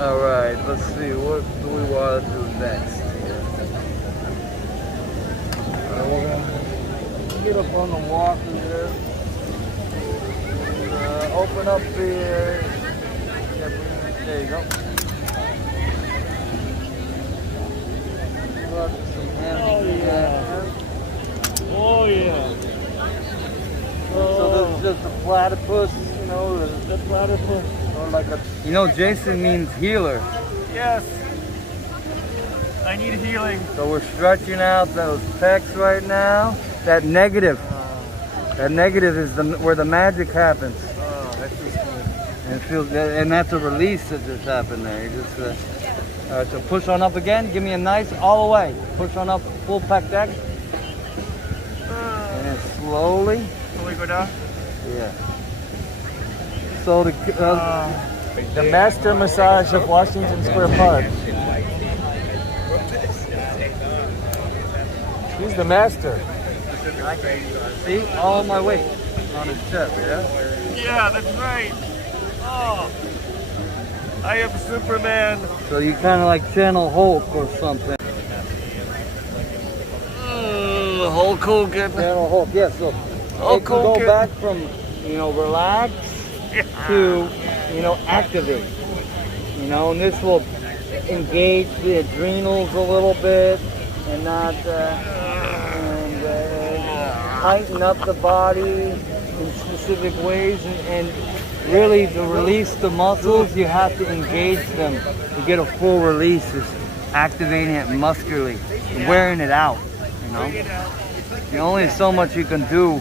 All right, let's see. What do we want to do next? We're gonna get up on the walker here. Open up here. Yeah, there you go. Oh yeah. So this is just a platypus, you know, The platypus. or like a. You know, Jason means healer. Yes. I need healing. So we're stretching out those pecs right now. That negative is where the magic happens. Oh, that feels good. And it feels, and that's a release that just happened there. You just, all right, so push on up again. Give me a nice all the way. Push on up, full pec deck. And then slowly. Can we go down? Yeah. So the Master Massage of Washington Square Park. He's the master. See, all my weight on his chest. Yeah. Yeah, that's right. Oh, I am Superman. So you kind of like channel Hulk or something. Hulk Hogan. Channel Hulk. Yes. So Hulk it can go Hogan. back from relax to activate. And this will engage the adrenals a little bit and not tighten up the body in specific ways and really to release the muscles you have to engage them to get a full release. Is activating it muscularly, wearing it out. There's only so much you can do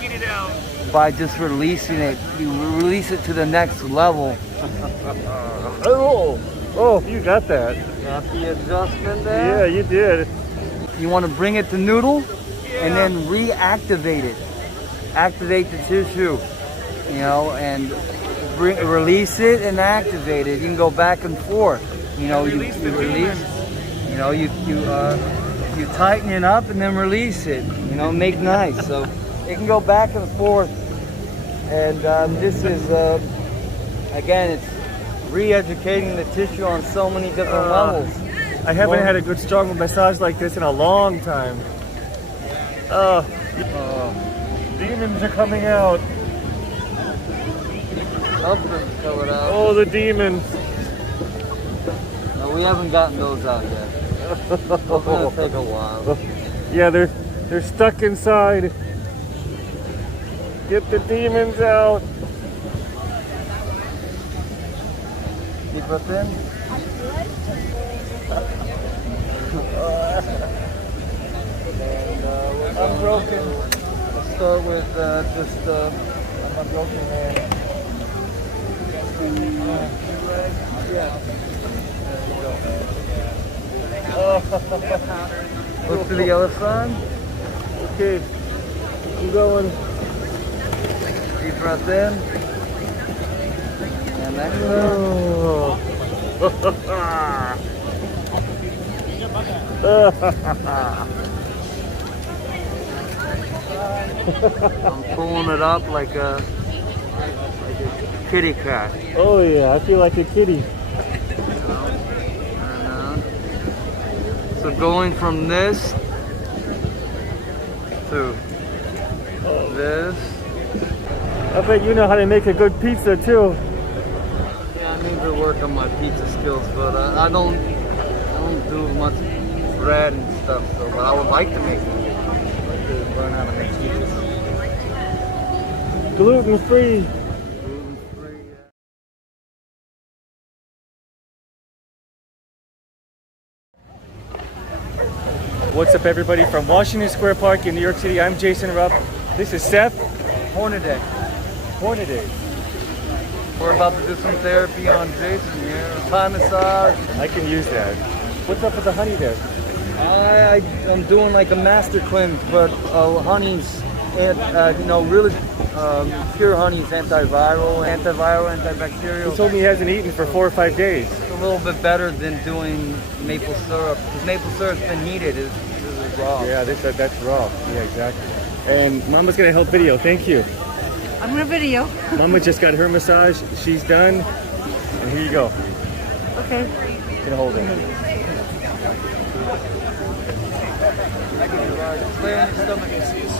Get it out. by just releasing it. You release it to the next level. Oh, you got that. Got the adjustment there. Yeah, you did. You want to bring it to noodle and then reactivate it. Activate the tissue, and release it and activate it. You can go back and forth. You release, you tighten it up and then release it. Make nice. So it can go back and forth. And this is, again, it's re-educating the tissue on so many different levels. I haven't had a good strong massage like this in a long time. Demons are coming out. Something's coming out. Oh, the demons. No, we haven't gotten those out yet. It's gonna take a while. Yeah, they're stuck inside. Get the demons out. Deep breath in. And unbroken. Let's start with just unbroken hand. Yeah. Look to the other side. Okay, I'm going. Deep breath in. And next one. I'm pulling it up like a kitty cat. Oh yeah, I feel like a kitty. So going from this to this. I bet you know how to make a good pizza too. Yeah, I need to work on my pizza skills, but I don't do much bread and stuff. So, but I would like to make it. I'd like to learn how to make pizzas. Gluten free. Gluten-free. What's up, everybody, from Washington Square Park in New York City? I'm Jason Rupp. This is Seth. Hornaday. We're about to do some therapy on Jason here. Thai massage. I can use that. What's up with the honey there? I'm doing like a master cleanse, but honey's, really pure honey's antiviral, antibacterial. He told me he hasn't eaten for 4 or 5 days. It's a little bit better than doing maple syrup, because maple syrup's been heated. It's raw. Yeah, that's raw. Yeah, exactly. And Mama's gonna help video. Thank you. I'm gonna video. Mama just got her massage. She's done. And here you go. Okay. You can hold it. Lay on your stomach and see us.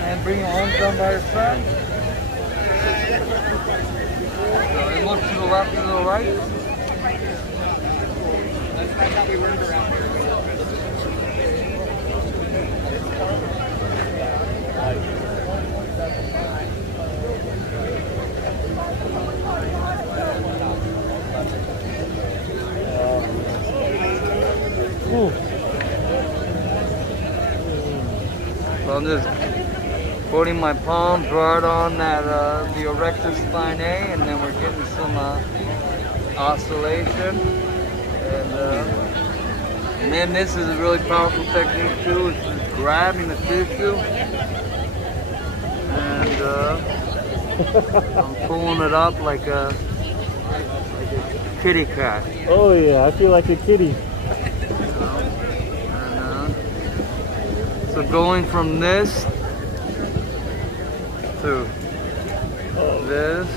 And bring your arms down by your side. So it looks to the left and to the right. So I'm just putting my palms right on that the erector spinae, and then we're getting some oscillation. And then this is a really powerful technique too. It's just grabbing the tissue, and I'm pulling it up like a kitty cat. Oh yeah, I feel like a kitty. So going from this to this,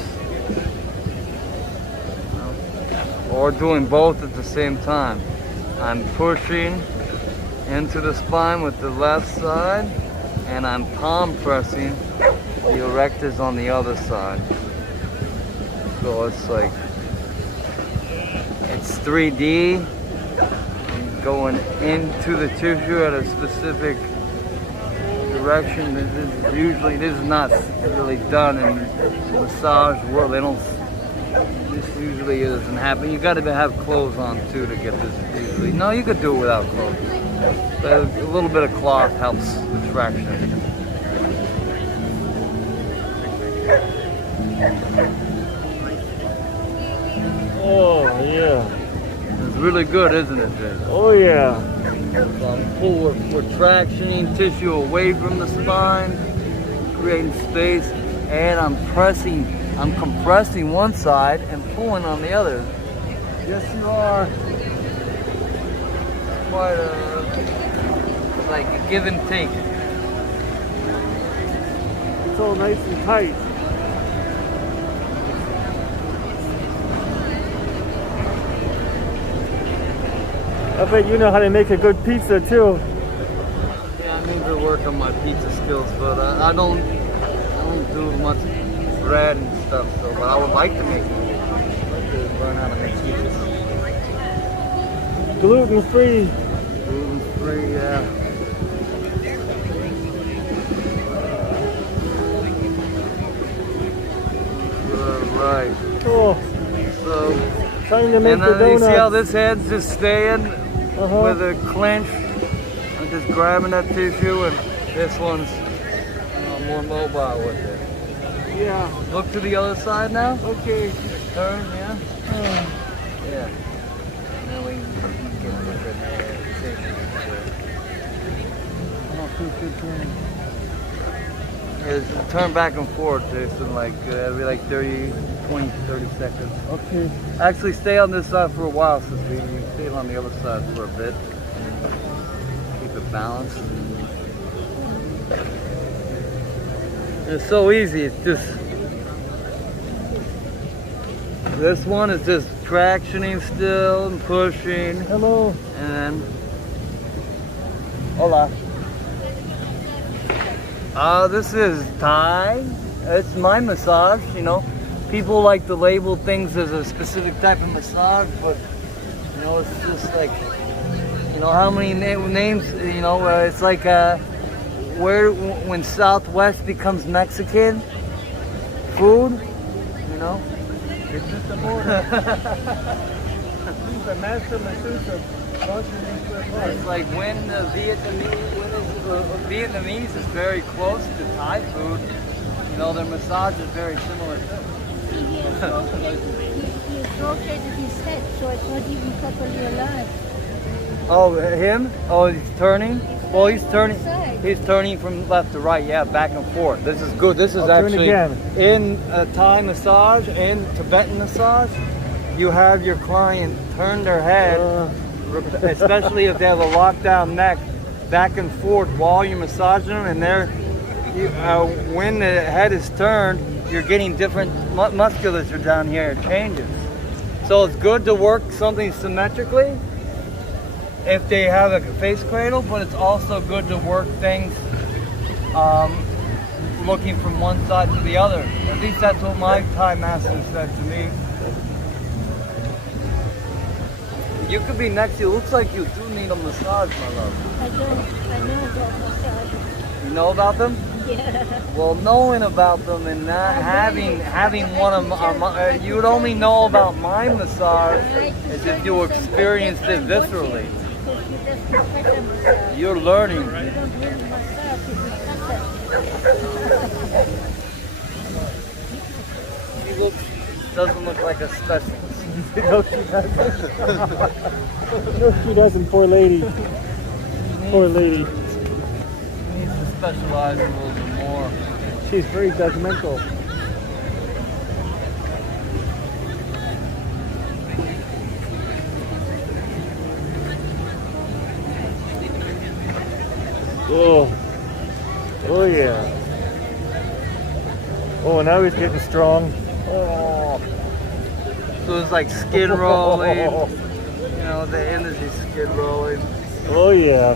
or doing both at the same time. I'm pushing into the spine with the left side, and I'm palm pressing the erectors on the other side. So it's like, it's 3D. I'm going into the tissue at a specific direction. This is not really done in the massage world. They don't. This usually doesn't happen. You got to have clothes on too to get this. Usually, no, you could do it without clothes. But a little bit of cloth helps the traction. Oh yeah. It's really good, isn't it, Jason? Oh yeah. We're tractioning tissue away from the spine, creating space, and I'm compressing one side and pulling on the other. Yes, you are. Quite like a give and take. It's all nice and tight. I bet you know how to make a good pizza too. Yeah, I need to work on my pizza skills, but I don't do much bread and stuff. So, but I would like to make it. I'd like to learn how to make pizzas. Gluten free. Gluten free, yeah. Right. Oh. So. Trying to make And the donuts. you see how this head's just staying with a clench? I'm just grabbing that tissue, and this one's more mobile with it. Yeah. Look to the other side now. Okay. Turn, yeah. Yeah. And then we get different It's turn back and forth, Jason, like every 20, 30 seconds. Okay. Actually, stay on this side for a while since we stayed on the other side for a bit. Keep it balanced. It's so easy. It's just this one is just tractioning still and pushing. Hello. And then hola. This is Thai. It's my massage, you know. People like to label things as a specific type of massage, but you know, it's just like, you know, how many names, you know, it's like when Southwest becomes Mexican food, you know. It's just a border. He's a master masseuse of Washington Square Park. It's like when Vietnamese is very close to Thai food, you know, their massage is very similar too. He rotated his head, so it's not even properly alive. Oh, him? Oh, he's turning? Well, he's turning. He's turning from left to right, yeah, back and forth. This is good. This is actually in a Thai massage and Tibetan massage. You have your client turn their head, especially if they have a locked down neck, back and forth while you're massaging them, and when the head is turned, you're getting different musculature down here. It changes. So it's good to work something symmetrically if they have a face cradle, but it's also good to work things looking from one side to the other. At least that's what my Thai master said to me. You could be next to you. Looks like you do need a massage, my love. I know about massage. You know about them? Yeah. Well, knowing about them and not having one of you would only know about my massage as if you experienced it viscerally. Because you just professional massage. You're learning. You don't really massage if you touch He doesn't look like a specialist. No, she doesn't. No, she doesn't. Poor lady. Poor lady. He needs to specialize a little bit more. She's very judgmental. Oh. Oh yeah. Oh, now he's getting strong. Oh. So it's like skid rolling. You know, the energy skid rolling. Oh yeah.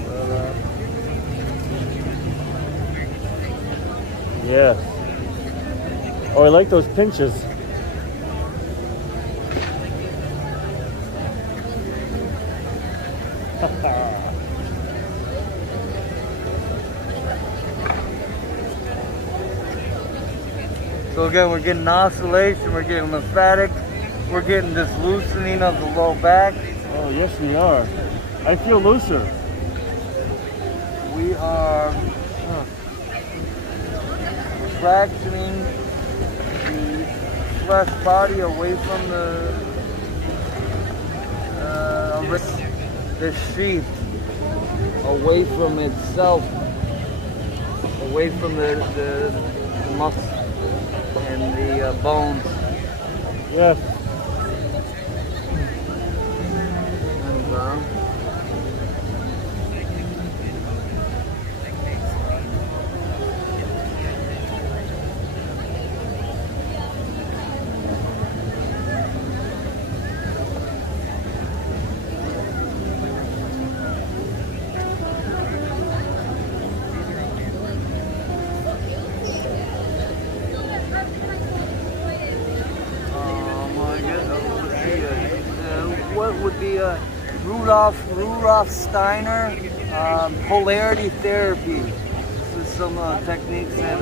Yes. Oh, I like those pinches. So again, we're getting oscillation, we're getting lymphatic, we're getting this loosening of the low back. Oh, yes we are. I feel looser. We are fractioning the flesh body away from the sheath, away from itself, away from the muscle and the bones. Yes. And, what would be a Rudolf Steiner polarity therapy? This is some techniques that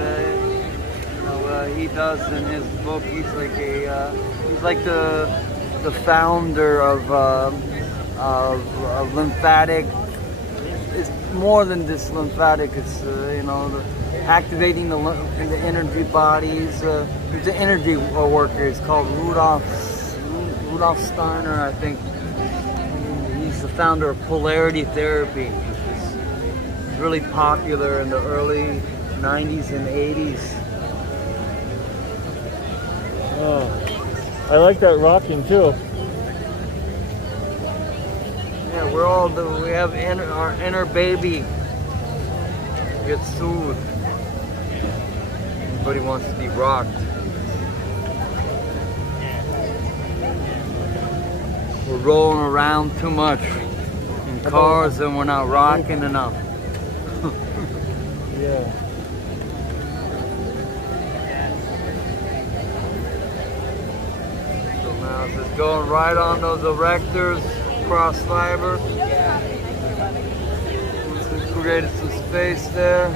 he does in his book. He's like the founder of lymphatic. It's more than just lymphatic. It's activating the energy bodies. He's an energy worker. It's called Rudolf Steiner, I think. He's the founder of Polarity therapy, which is really popular in the early 90s and 80s. Oh, I like that rocking too. Yeah, we have our inner baby gets soothed. Everybody wants to be rocked. We're rolling around too much in cars and we're not rocking enough. Yeah. So now it's just going right on those erectors, cross fiber. Just created some space there.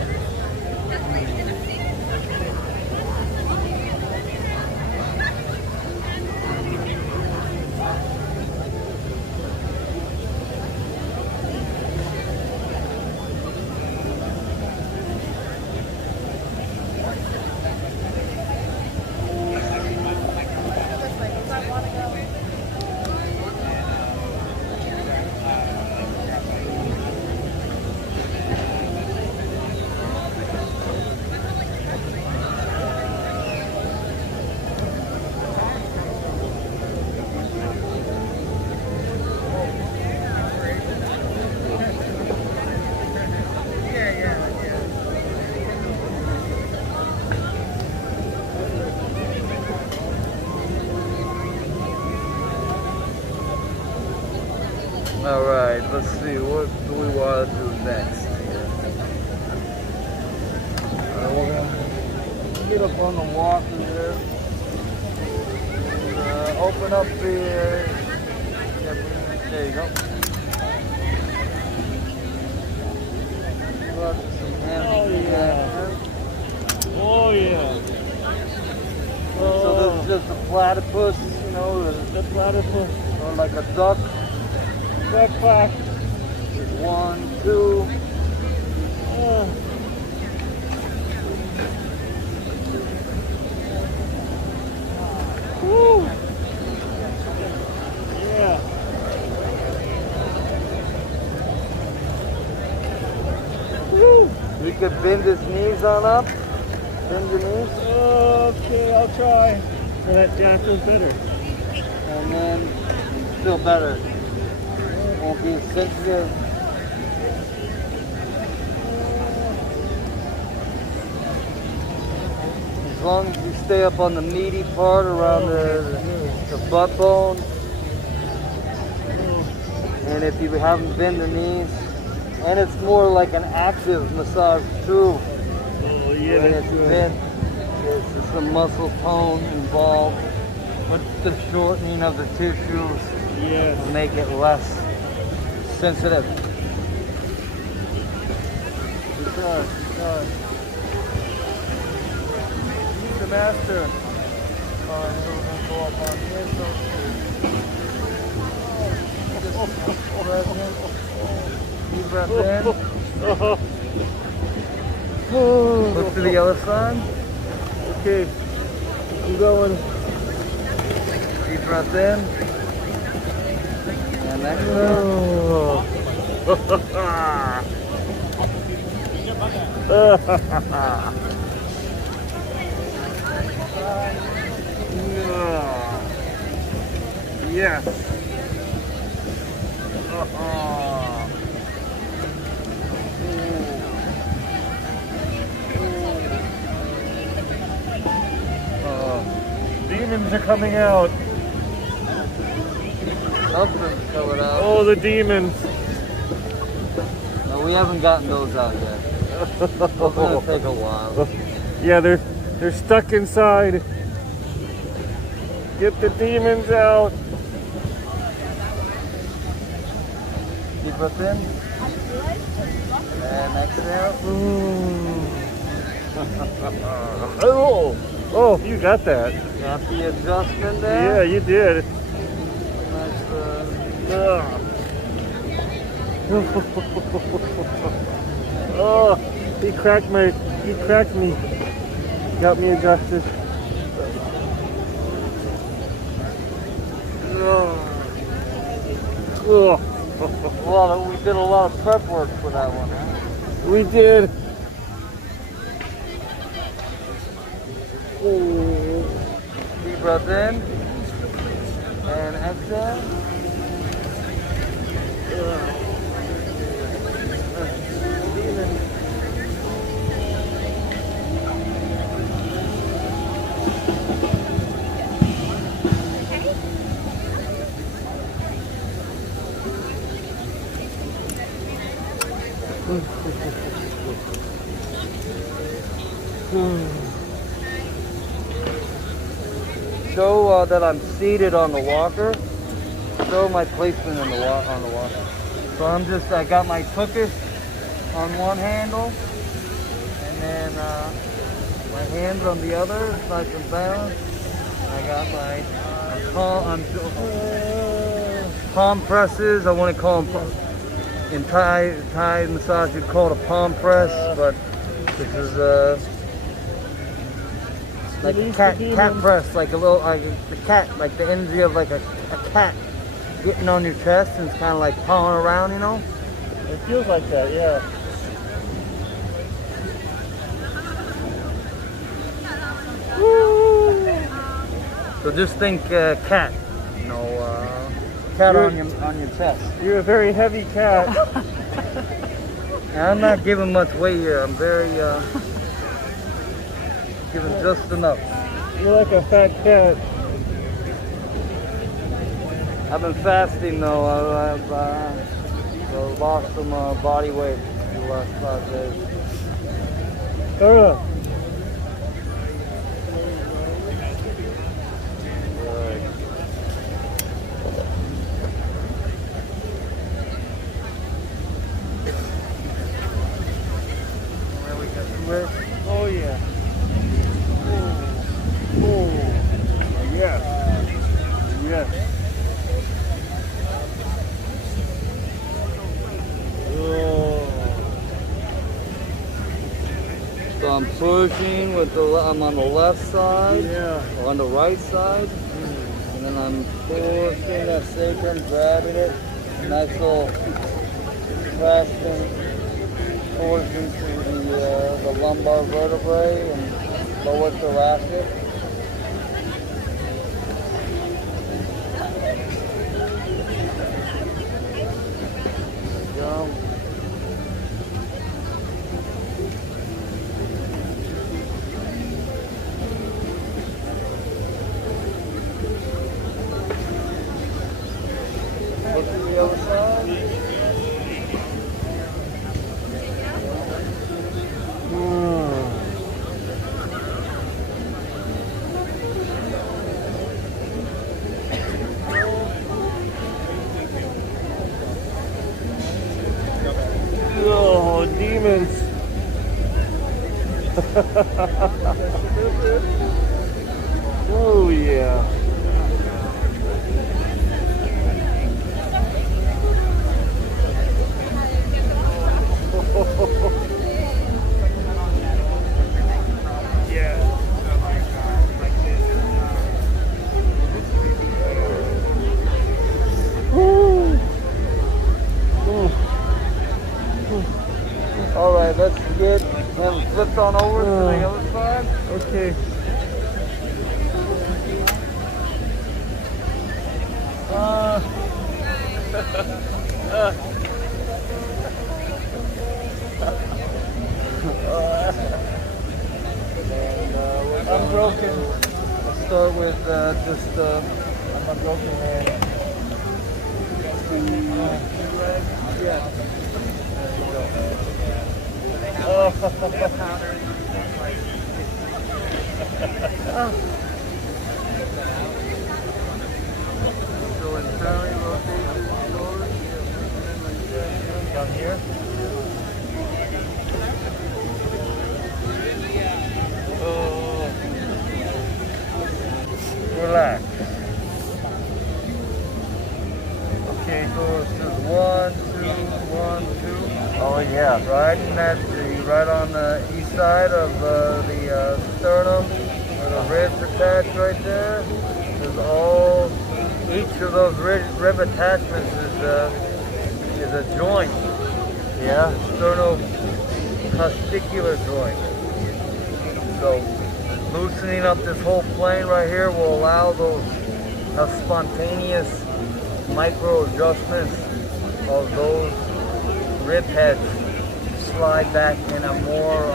see, what do we want to do next here? We're gonna get up on the walker here. Open up the, there you go. Oh yeah. Oh yeah. So this is just a platypus, you know, The platypus. or like a duck. Quack quack. 1, 2. Woo. Yeah. Woo. We could bend his knees on up. Bend your knees. Okay, I'll try. Oh, that feels better. And then feel better. Won't be as sensitive. As long as you stay up on the meaty part around the butt bone. And if you haven't bent the knees, and it's more like an active massage too. Oh yeah, When that's it's good. bent, there's some muscle tone involved with the shortening of the tissues Yes. to make it less sensitive. It does. He's the master. Alright, so we're gonna go up on here. Deep breath in. Look to the other side. Okay, I'm going. Deep breath in. And exhale. Yes. Demons are coming out. Something's coming out. Oh, the demons. No, we haven't gotten those out yet. It's gonna take a while. Yeah, they're stuck inside. Get the demons out. Deep breath in. And exhale. Oh, you got that. Got the adjustment there. Yeah, you did. Nice. Oh, he cracked me. Got me adjusted. Oh, Well, we did a lot of prep work for that one, huh? we did. Deep breath in. And exhale. Show that I'm seated on the walker. Show my placement in the on the walker. So I got my cookies on one handle, and then my hands on the other, so I can balance. I got my palm presses. I want to call them in Thai massage. You'd call it a palm press, but this is like a cat press, like a little, like the cat, like the energy of like a cat getting on your chest, and it's kind of like pawing around, you know? It feels like that, yeah. So just think cat, you know, cat on your chest. You're a very heavy cat. And I'm not giving much weight here. I'm very giving just enough. You're like a fat cat. I've been fasting though. So lost some body weight in the last 5 days. Right. Then we got the wrist. Oh yeah. Oh. Yes. Yes. Oh. So I'm pushing with I'm on the left side, Yeah. or on the right side, and then I'm pushing that sacrum, grabbing it, nice little traction towards into the lumbar vertebrae and lower thoracic. Go. Look to the other side. Oh, demons. Oh yeah. Yeah. Woo. All right, let's get him flipped on over to the other side. Okay. And I'm broken. Let's start with just I'm a broken man. Yeah. So internally rotate the shoulders. Down here. Relax. Okay, so it's just 1, 2, 1, 2. Oh yeah, right in that, right on the east side of the sternum, where the ribs attached right there. There's all, each of those rib attachments is a joint. Yeah, sternoclavicular joint. So loosening up this whole plane right here will allow those spontaneous micro adjustments of those rib heads to slide back in a more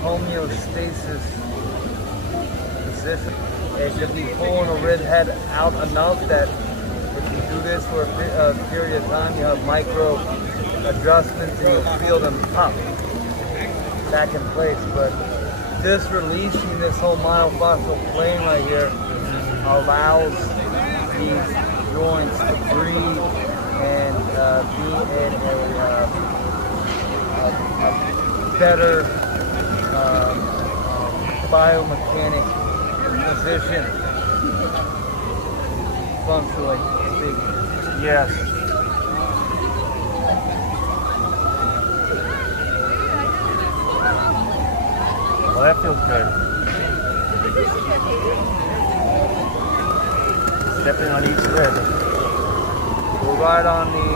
homeostasis position. It should be pulling a rib head out enough that if you do this for a period of time, you have micro adjustments and you'll feel them pop back in place. But just releasing this whole myofascial plane right here allows these joints to breathe and be in a better biomechanic position, functionally speaking. Yes. Well, that feels good. Stepping on each rib. We're right on the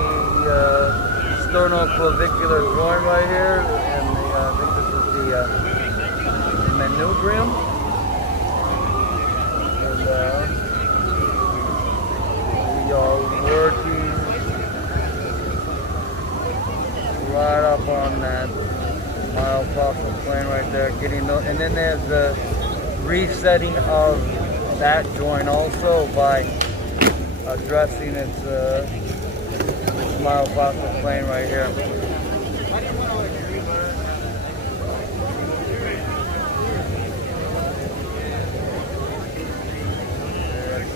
sternoclavicular joint right here, and I think this is the manubrium. And we are working right up on that myofascial plane right there, getting the, and then there's the resetting of that joint also by addressing its myofascial plane right here.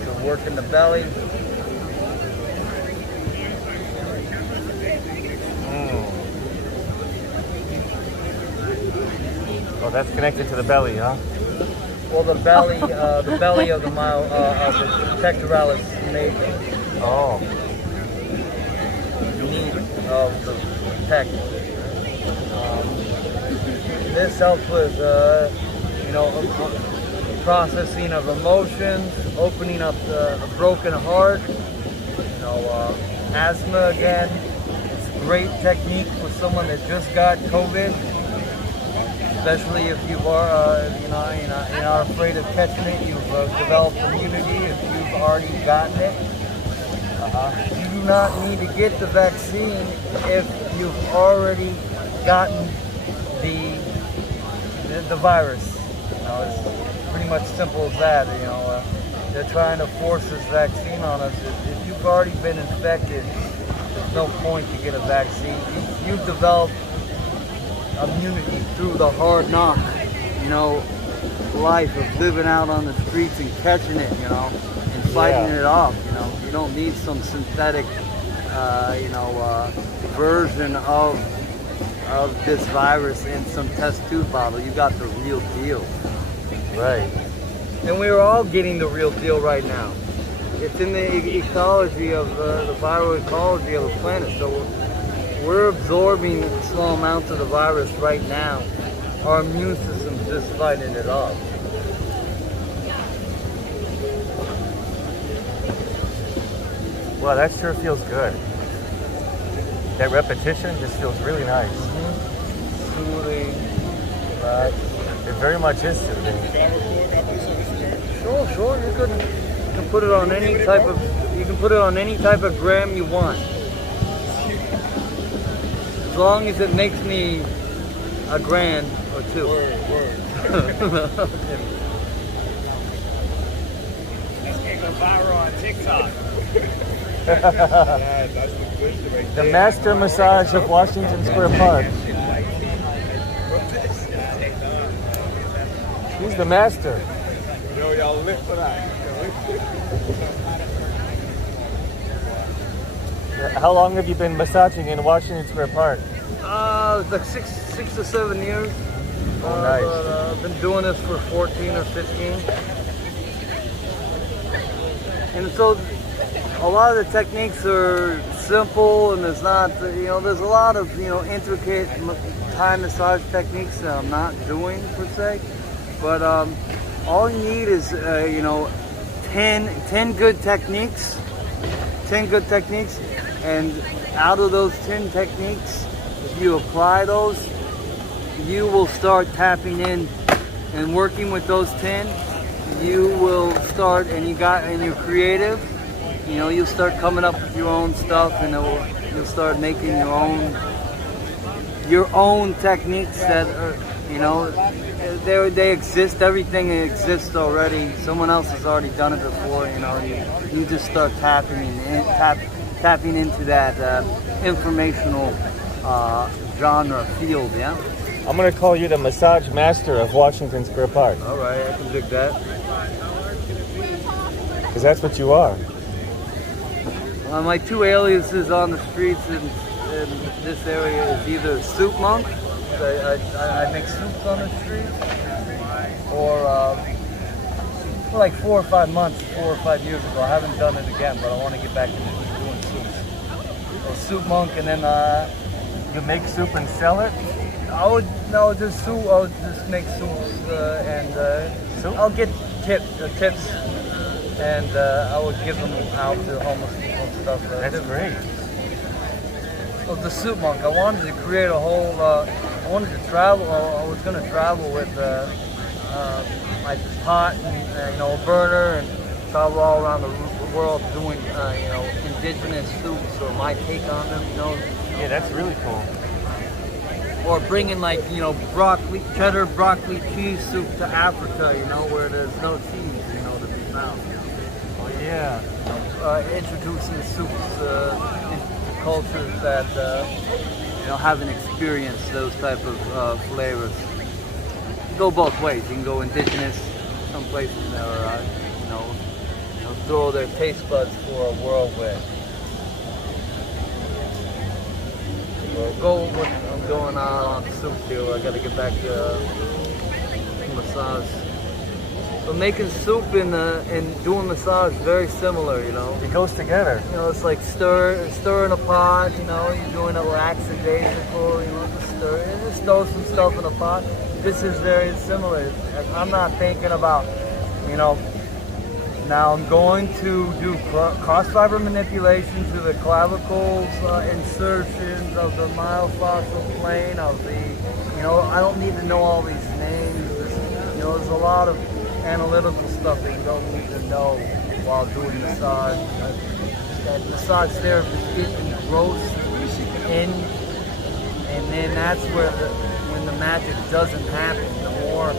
So working the belly. Oh, that's connected to the belly, huh? Well, the belly of the pectoralis major. Oh. Knee of the pec. This helps with, processing of emotions, opening up a broken heart. Asthma again. It's a great technique for someone that just got COVID. Especially if you are, you're not afraid of catching it, you've developed immunity, if you've already gotten it. You do not need to get the vaccine if you've already gotten the virus. It's pretty much simple as that. They're trying to force this vaccine on us. If you've already been infected, there's no point to get a vaccine. You've developed immunity through the hard knock, life of living out on the streets and catching it, and fighting it off. You don't need some synthetic, version of this virus in some test tube bottle. You got the real deal. Right. And we are all getting the real deal right now. It's in the ecology of the viral ecology of the planet. So we're absorbing small amounts of the virus right now. Our immune system's just fighting it off. Well, that sure feels good. That repetition just feels really nice. Soothing, right? It very much is soothing. Sure. You can put it on any type of gram you want. As long as it makes me a grand or two. Let's get go viral on TikTok. The Master Massage of Washington Square Park. He's the master. How long have you been massaging in Washington Square Park? It's like six to 7 years. Oh, nice. I've been doing this for 14 or 15. And so a lot of the techniques are simple, and there's not, there's a lot of, intricate Thai massage techniques that I'm not doing per se. But all you need is, 10 good techniques. 10 good techniques. And out of those 10 techniques, if you apply those, you will start tapping in and working with those 10. You will start, and you're creative. You'll start coming up with your own stuff, and you'll start making your own techniques that are, they exist. Everything exists already. Someone else has already done it before. You just start tapping into that informational genre field. Yeah. I'm going to call you the Massage Master of Washington Square Park. All right, I can dig that. Because that's what you are. My two aliases on the streets in this area is either Soup Monk. I make soups on the street, or for like 4 or 5 years ago. I haven't done it again, but I want to get back into doing soups. So Soup Monk, and then You make soup and sell it? I would just make soups and Soup? I'll get tips, and I would give them out to homeless people and stuff. That's great. So the Soup Monk, I wanted to create a whole. I wanted to travel. I was going to travel with my pot and a burner, and travel all around the world doing indigenous soups or my take on them. Yeah, that's really cool. Or bringing cheddar broccoli cheese soup to Africa, where there's no cheese, to be found. Oh, yeah. Introducing soups into cultures that haven't experienced those type of flavors. Go both ways. You can go indigenous. Some places that are, they'll throw their taste buds for a whirlwind. Well, go what I'm going on soup too. I gotta get back to massage. But making soup and doing massage very similar, It goes together. It's like stir in a pot, you're doing a lackadaisical, just throw some stuff in a pot. This is very similar. I'm not thinking about, now I'm going to do cross fiber manipulation to the clavicles, insertions of the myofascial plane of the, I don't need to know all these names. There's a lot of analytical stuff that you don't need to know while doing massage. That massage therapist get engrossed in, and then that's where when the magic doesn't happen, the more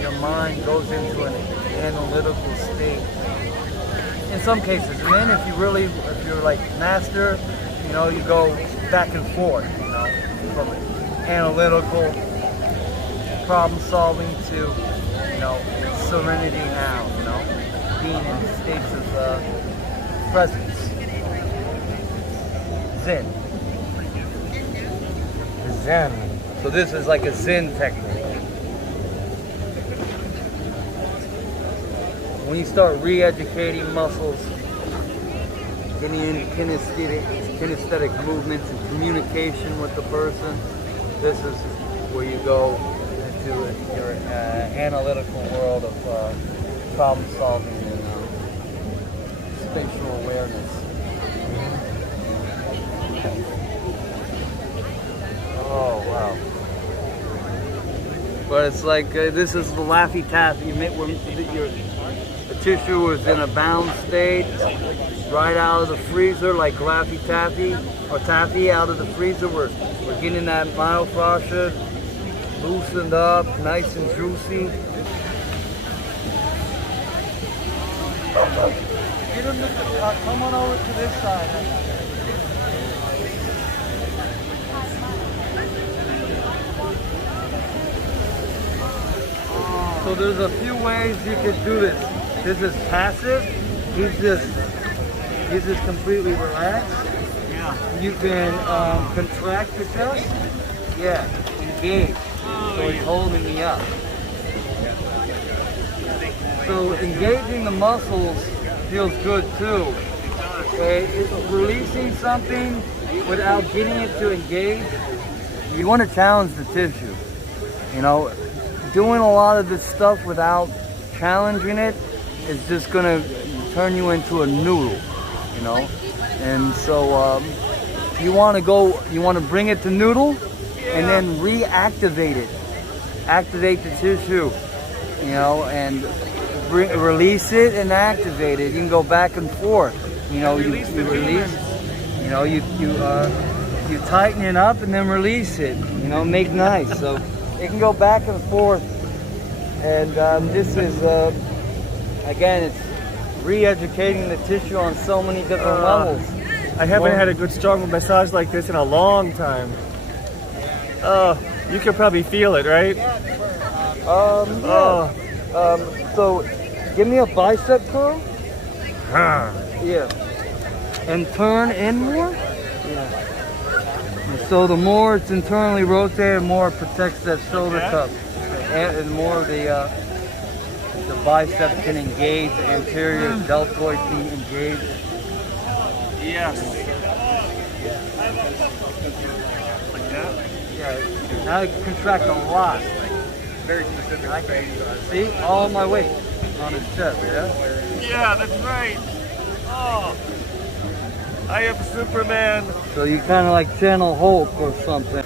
your mind goes into an analytical state. In some cases, and then if you're like master, you go back and forth, from analytical problem solving to, serenity now, being in states of presence, Zen. Zen. So this is like a Zen technique. When you start re-educating muscles, getting into kinesthetic movements and communication with the person, this is where you go into your analytical world of problem solving and spatial awareness. Oh wow! But it's like this is the Laffy Taffy. The tissue was in a bound state, right out of the freezer, like Laffy Taffy or Taffy out of the freezer. We're getting that myofascia loosened up, nice and juicy. Come on over to this side. So there's a few ways you could do this. This is passive. He's just completely relaxed. Yeah. You can contract the chest. Yeah. Engage. So he's holding me up. So engaging the muscles feels good too. Okay, it's releasing something without getting it to engage. You want to challenge the tissue. Doing a lot of this stuff without challenging it is just gonna turn you into a noodle, And so you want to bring it to noodle, and then reactivate it. Activate the tissue, and release it and activate it. You can go back and forth. You release. You tighten it up and then release it. Make nice. So it can go back and forth. And this is again, it's re-educating the tissue on so many different levels. I haven't had a good strong massage like this in a long time. You can probably feel it, right? Yeah. So give me a bicep curl. Yeah. And turn in more. Yeah. And so the more it's internally rotated, the more it protects that shoulder cup. And more of the bicep can engage, the anterior deltoid can engage. Yes. Like that? Yeah. Now I can contract a lot. Very specific. See? All my weight on his chest, yeah? Yeah, that's right. Oh. I am Superman. So you kind of like channel Hulk or something.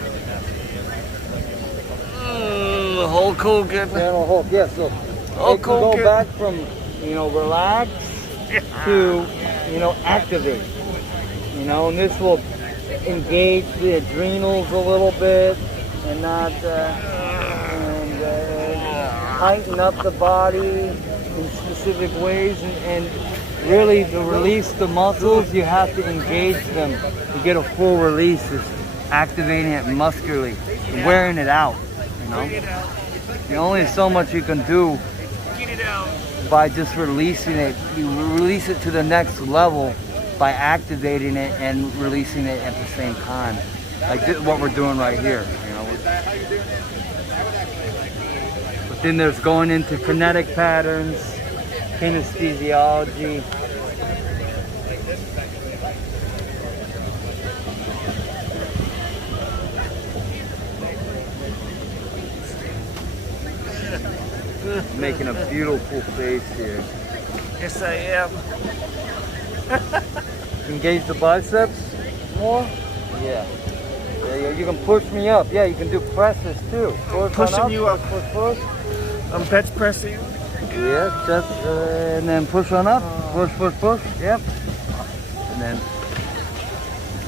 Hulk Hogan. Channel Hulk, yeah. So Hulk it can go Hogan. back from, relax to, activate. And this will engage the adrenals a little bit and not, tighten up the body in specific ways and really to release the muscles, you have to engage them to get a full release. It's activating it muscularly, wearing it out, you know. There's only so much you can do by just releasing it. You release it to the next level by activating it and releasing it at the same time. Like what we're doing right here, you know. But then there's going into kinetic patterns, kinesthesiology. Making a beautiful face here. Yes, I am. Engage the biceps more. Yeah. Yeah, you can push me up. Yeah, you can do presses too. Pushing you up. Push. I'm bench pressing. Yeah, just and then push on up. Push. Yep. And then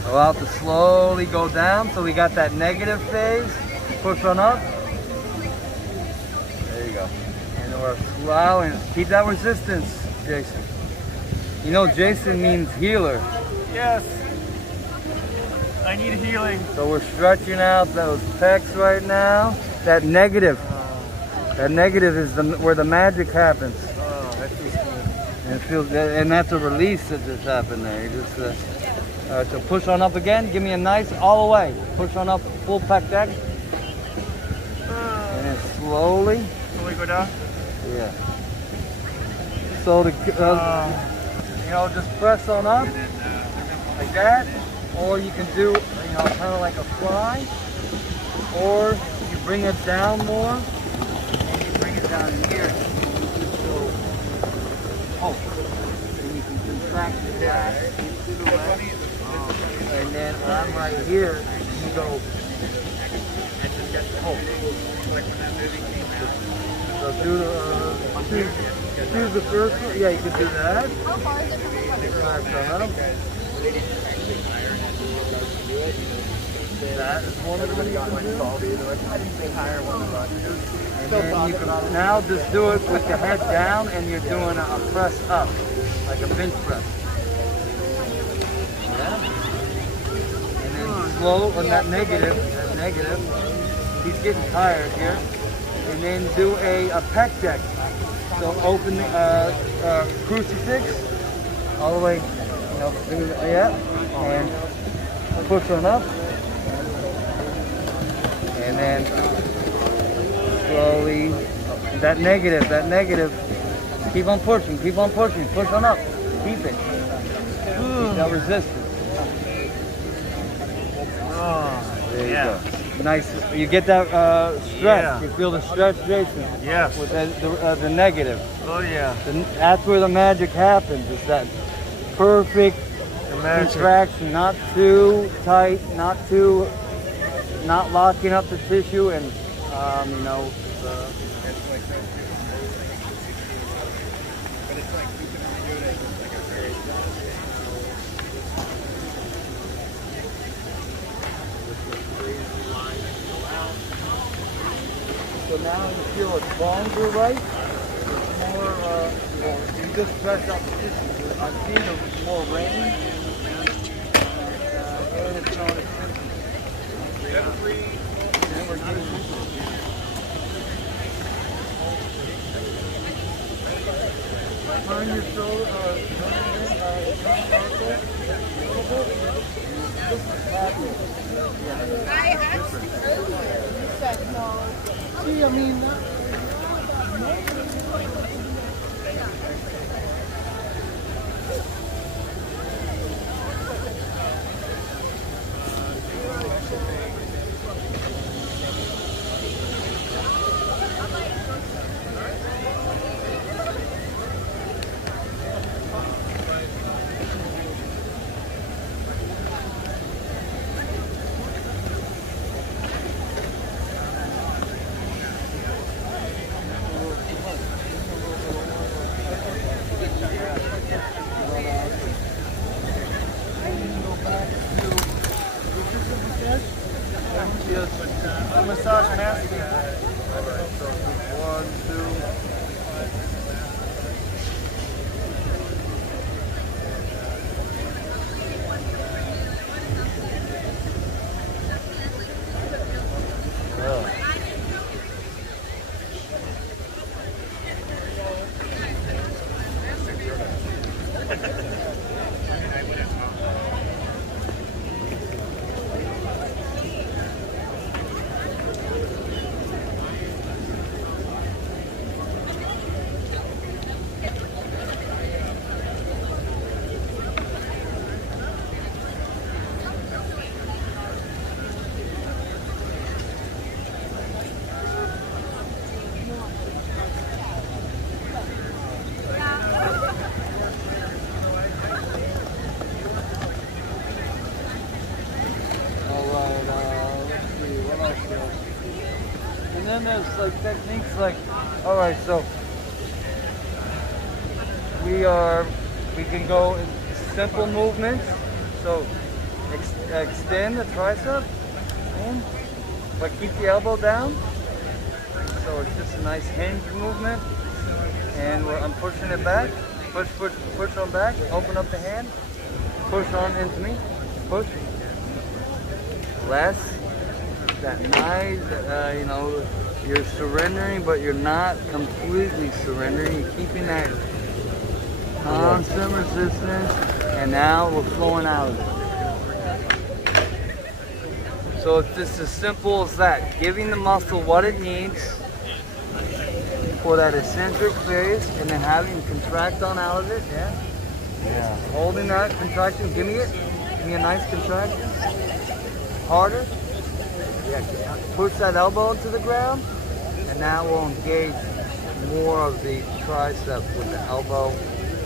allow it to slowly go down. So we got that negative phase. Push on up. There you go. And then we're allowing. Keep that resistance, Jason. You know, Jason means healer. Yes. I need healing. So we're stretching out those pecs right now. That negative is where the magic happens. Oh, that feels good. And that's a release that just happened there. You just so push on up again. Give me a nice all the way. Push on up, full pec deck, and then slowly. Can we go down? Yeah. So just press on up like that. Or you can do, kind of like a fly, or you bring it down more, and you bring it down here. So, and you can contract the back into the left, and then I'm right here, and you go, So do the first one. Yeah, you can do that. How far is it from the That is one of them. And then you can now just do it with the head down, and you're doing a press up, like a bench press. Yeah. And then slow on that negative. He's getting tired here. And then do a pec deck. So open the crucifix all the way, and push on up. And then slowly, that negative, keep on pushing, push on up, keep it. Keep that resistance. There you go. Nice. You get that stretch. Yeah. You feel the stretch, Jason? Yes. With the negative. Oh yeah. That's where the magic happens. It's that perfect contraction, not too tight, not locking up the tissue, and So now you feel it's longer, right? It's more, you just press up the tissue. I'm seeing more range, and it's not as simple. And we're getting turn your shoulder, I asked you earlier. You said no. See, I mean, then there's like techniques like, all right, so we can go in simple movements. So extend the tricep in, but keep the elbow down. So it's just a nice hinge movement. And I'm pushing it back. Push on back. Open up the hand. Push on into me. Push. Less. That nice, you know, you're surrendering, but you're not completely surrendering. You're keeping that constant resistance, and now we're flowing out of it. So it's just as simple as that. Giving the muscle what it needs for that eccentric phase, and then having it contract on out of it. Yeah. Yeah. Holding that contraction. Give me it. Give me a nice contraction. Harder. Yeah, push that elbow into the ground, and now we'll engage more of the tricep with the elbow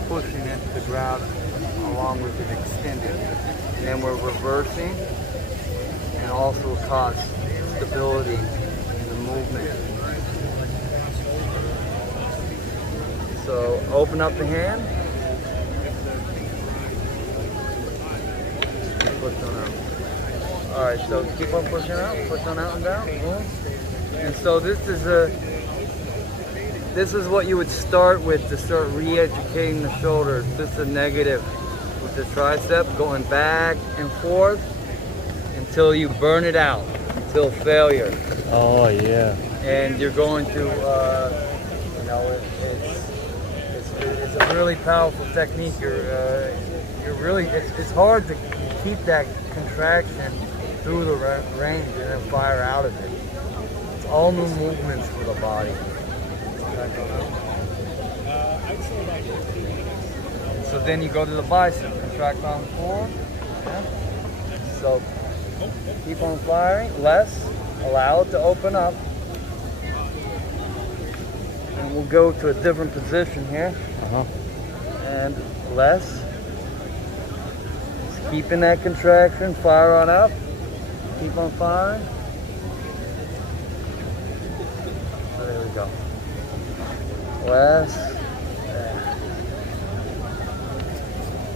pushing into the ground along with it extended. And then we're reversing and also cause stability in the movement. So open up the hand. Push on out. All right, so keep on pushing out, push on out and down. And so this is what you would start with to start re-educating the shoulders. This is a negative with the tricep, going back and forth until you burn it out, until failure. Oh yeah. And you're going to, you know, it's a really powerful technique. You're really, it's hard to keep that contraction through the range and then fire out of it. It's all new movements for the body. So then you go to the bicep, contract on forward. Yeah. So keep on firing, less, allow it to open up. And we'll go to a different position here. And less. Just keeping that contraction, fire on up. Keep on firing. So there we go. Less.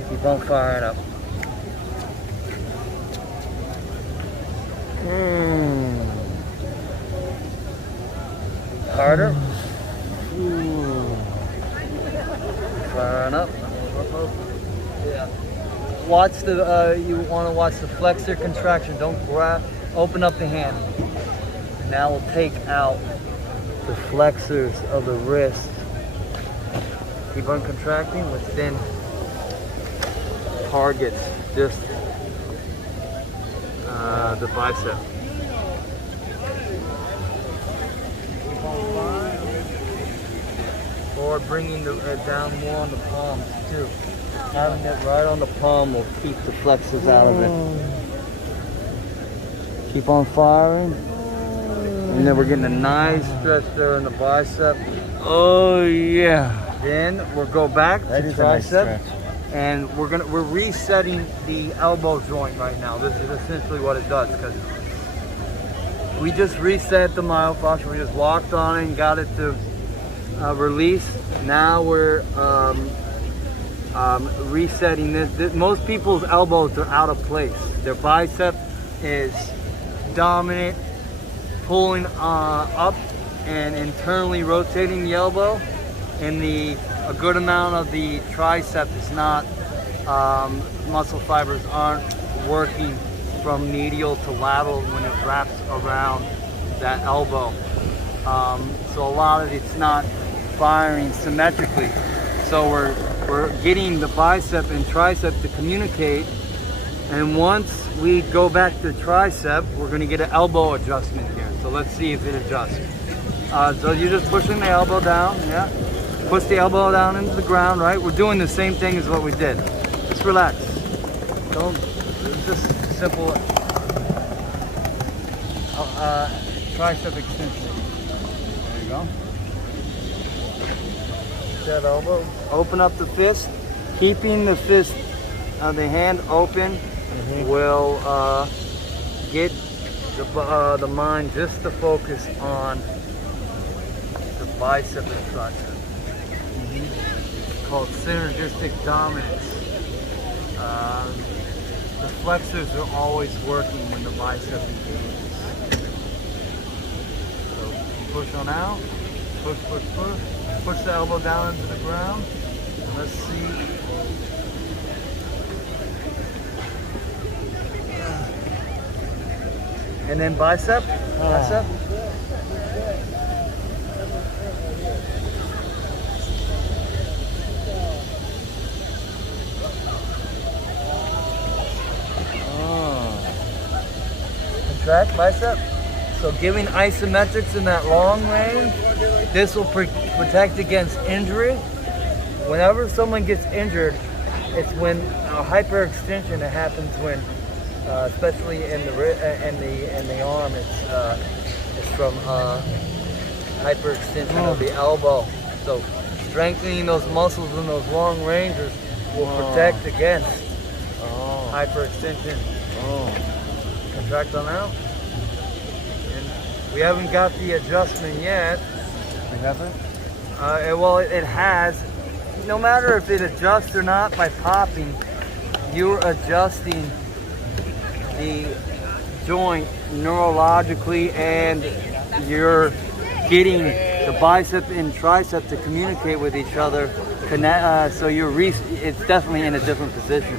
Keep on firing up. Harder. Firing up. Yeah. Watch the, you want to watch the flexor contraction. Don't grab, open up the hand. Now we'll take out the flexors of the wrist. Keep on contracting, which then targets just the bicep. Keep on firing. Or bringing it down more on the palms too. Having it right on the palm will keep the flexors out of it. Keep on firing. And then we're getting a nice stretch there in the bicep. Oh yeah. Then we'll go back to tricep. And we're resetting the elbow joint right now. This is essentially what it does, because we just reset the myofascia. We just walked on it and got it to release. Now we're resetting this. Most people's elbows are out of place. Their bicep is dominant, pulling up and internally rotating the elbow, and a good amount of the tricep is not, muscle fibers aren't working from medial to lateral when it wraps around that elbow. So a lot of it's not firing symmetrically. So we're getting the bicep and tricep to communicate, and once we go back to the tricep, we're going to get an elbow adjustment here. So let's see if it adjusts. So you're just pushing the elbow down, yeah. Push the elbow down into the ground, right? We're doing the same thing as what we did. Just relax. Don't, it's just simple tricep extension. There you go. That elbow. Open up the fist. Keeping the fist, the hand open will get the mind just to focus on bicep and tricep. Called synergistic dominance. The flexors are always working when the bicep engages. So push on out, push, push, push. Push the elbow down into the ground. And let's see. And then bicep, bicep. Contract bicep. So giving isometrics in that long range, this will protect against injury. Whenever someone gets injured, it's when a hyperextension that happens when, especially in the arm, it's from hyperextension of the elbow. So strengthening those muscles in those long ranges will protect against hyperextension. Contract on out. And we haven't got the adjustment yet. We haven't? Well, it has. No matter if it adjusts or not, by popping, you're adjusting the joint neurologically, and you're getting the bicep and tricep to communicate with each other. So it's definitely in a different position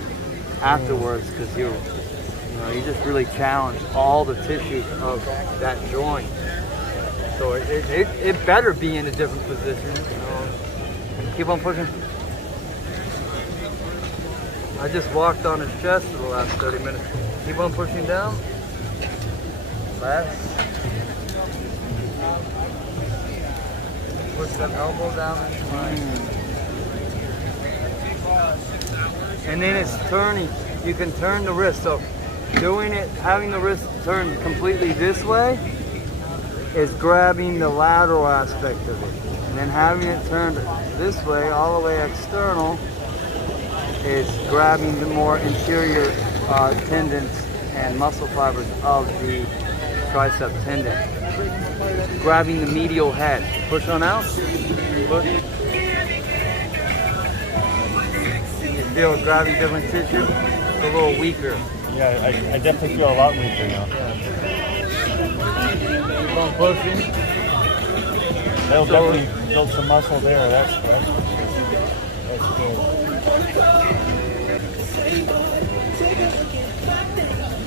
afterwards, because you just really challenge all the tissues of that joint. So it better be in a different position. Keep on pushing. I just walked on his chest for the last 30 minutes. Keep on pushing down. Last. Push that elbow down and spine. And then it's turning. You can turn the wrist. So doing it, having the wrist turned completely this way is grabbing the lateral aspect of it. And then having it turned this way, all the way external, is grabbing the more interior tendons and muscle fibers of the tricep tendon. Grabbing the medial head. Push on out. Push. You feel it grabbing different tissue? It's a little weaker. Yeah, I definitely feel a lot weaker now. Keep on pushing. That'll definitely build some muscle there. That's for sure. That's good.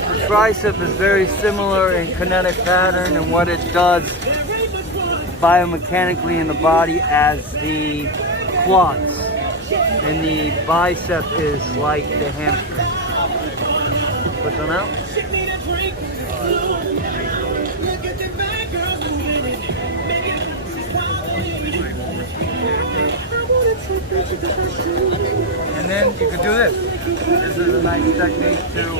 The tricep is very similar in kinetic pattern and what it does biomechanically in the body as the quads. And the bicep is like the hamstring. Push on out. And then you can do this. This is a nice technique too.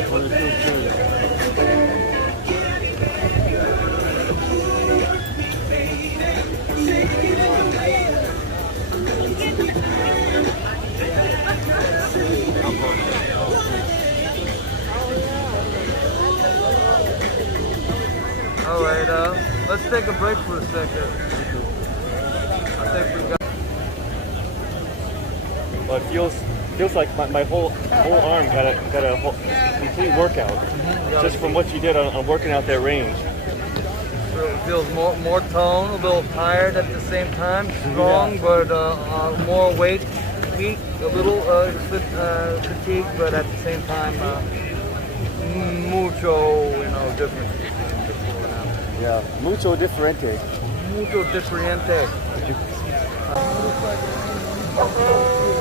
All right, let's take a break for a second. I think we got. Well, it feels like my whole arm got a complete workout just from what you did on working out that range. So it feels more tone, a little tired at the same time, strong, but more weak, a little fatigued, but at the same time mucho, different. Yeah, mucho diferente. Mucho diferente.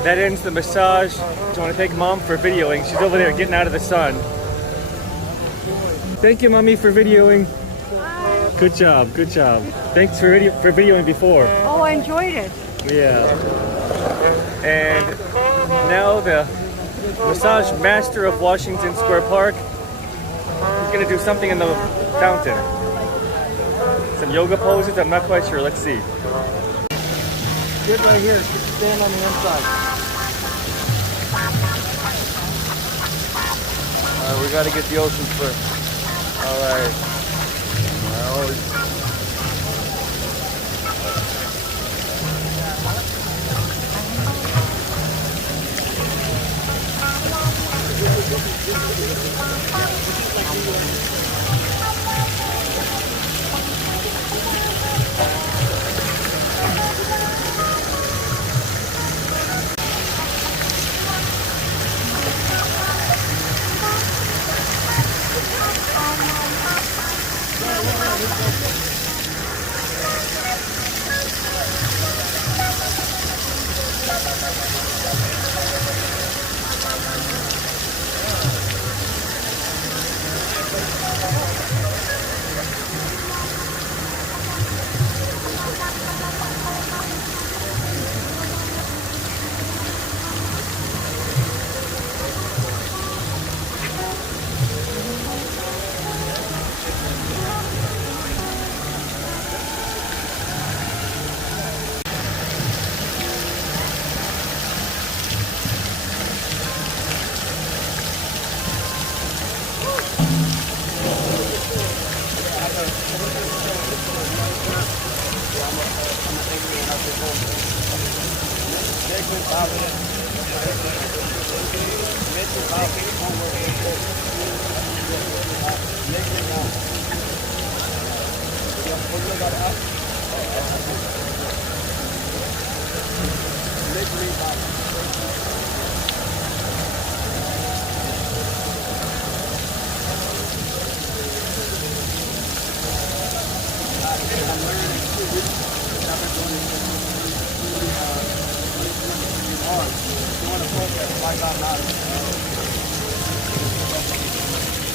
That ends the massage. I want to thank Mom for videoing. She's over there getting out of the sun. Thank you, Mommy, for videoing. Good job, good job. Thanks for videoing before. Oh, I enjoyed it. Yeah. And now the Massage Master of Washington Square Park is going to do something in the fountain. Some yoga poses, I'm not quite sure. Let's see. Get right here. Stand on the inside. Alright, we got to get the ocean first. Alright.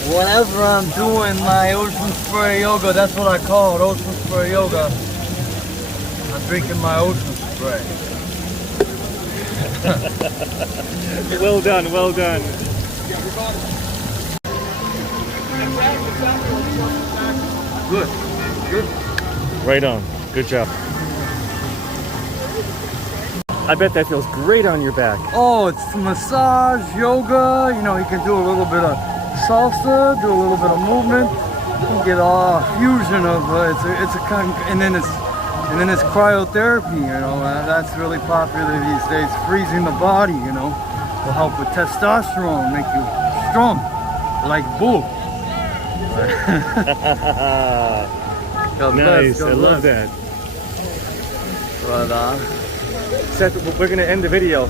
Whenever I'm doing my ocean spray yoga, that's what I call it, ocean spray yoga. I'm drinking my ocean spray. Well done, well done. Good, good. Right on. Good job. I bet that feels great on your back. Oh, it's massage, yoga, you know, you can do a little bit of salsa, do a little bit of movement. You can get a fusion of, it's a kind, and then it's cryotherapy, you know, that's really popular these days. Freezing the body, you know, will help with testosterone, make you strong, like bull. God Nice, bless, God I love bless. that. But, Seth, we're going to end the video.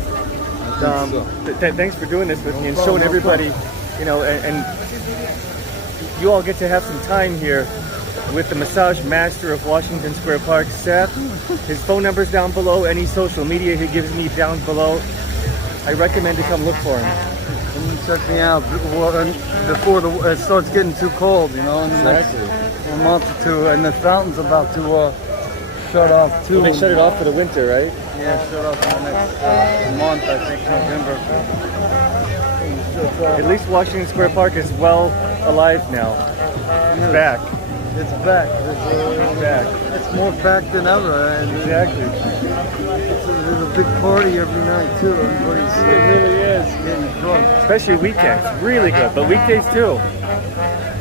so. Thanks for doing this with me and showing everybody, you know, and you all get to have some time here with the Massage Master of Washington Square Park, Seth. His phone number's down below. Any social media he gives me down below. I recommend to come look for him. Come and check me out before it starts getting too cold, you know, in the next a month or two, and the fountain's about to shut off too. Well, they shut it off for the winter, right? Yeah, shut off in the next month, I think, November. At least Washington Square Park is well alive now. It's back. It's back. It's back. It's more back than ever. And Exactly. there's a big party every night too. Everybody's It really is. getting drunk. Especially weekends. Really good. But weekdays too.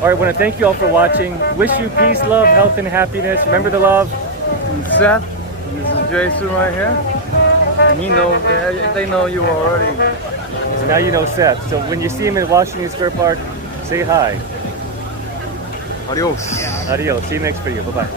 All right, I want to thank you all for watching. Wish you peace, love, health, and happiness. Remember to love. And Seth, this is Jason right here. And they know you already. So now you know Seth. So when you see him in Washington Square Park, say hi. Adios. Adios. See you next video. Bye-bye.